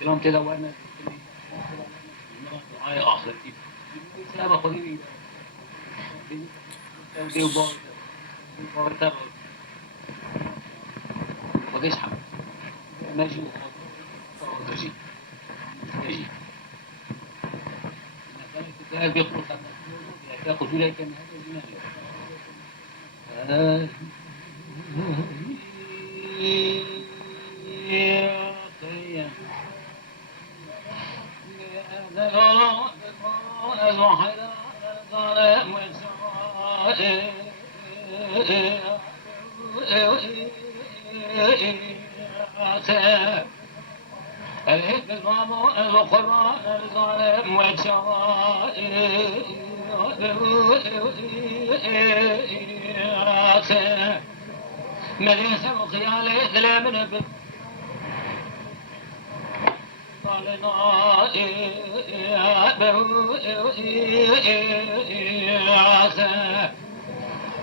كلام تدورنا هاي آخرتي سبب خودی دیو باور خودش هم مجموع خودشی خودشی مثلا بيخلق ياخذ لك هذا الهب الضامو القرآن الظالم والشوائع مليس وخيالي ظلام نبي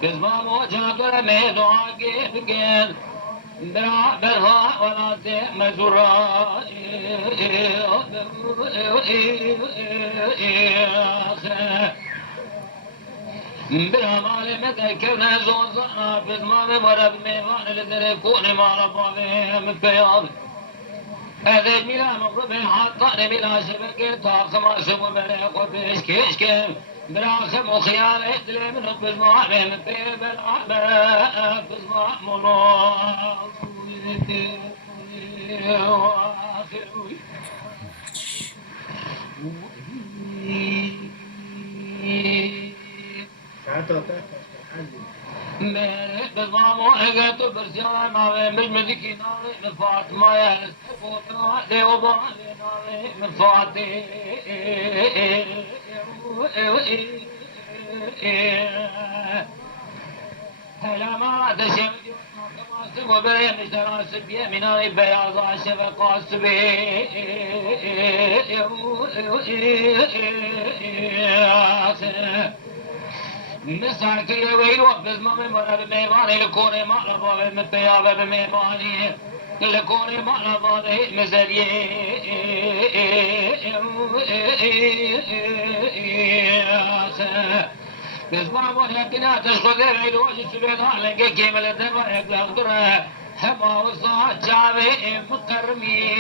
بزمامو جابر ميدو عاقب قيل برها ولا مزورا بلا مال مذكرنا زوزنا بزمان ورب ميوان لدركون ما ربنا من بياض هذا ملا مغرب حطاني بلا شبكة طاقم عشب بلا قبش كشك بلا خم وخيال ادلي من بزمع من بلا بزمع منو بزمامو اگت برسیان ناوه ملمدکی ناوه مفاطمه استفوتنا دیوبا ناوه مفاطمه هلا ما تشم وبين تناسب يمنا بياض الشفقة مساكي ويلو بزمام مرة بميماني لكوني ما لبابي متيابة بميماني لكوني ما لبابي مزلي بزمام ولكنها تشخذ ويلو جسبين على كيمل الدماء يقدر هما وصاع جامي مقرمي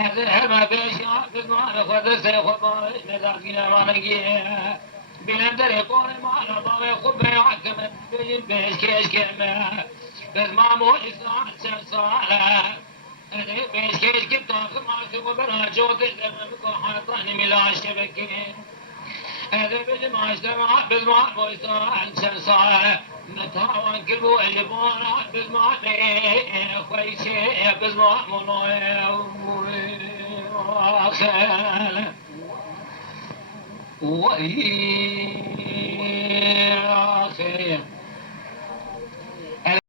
أذهب بشعب بزمان خذ سيخبار لذاكنا مانجيه بلندر يكون معنا ضوي خبي عكمة بين بيش كيش كمة بزمان مو إسلام سنصالة أنا بيش كيش كبتان خماسي وبرا جوتي لما حاطاني ملا شبكين هذا بزمان اجتمع بزمان مو إسلام سنصالة متاوان كلبو الجبونا بزمان خويشي بزمان منوي خير وهي خير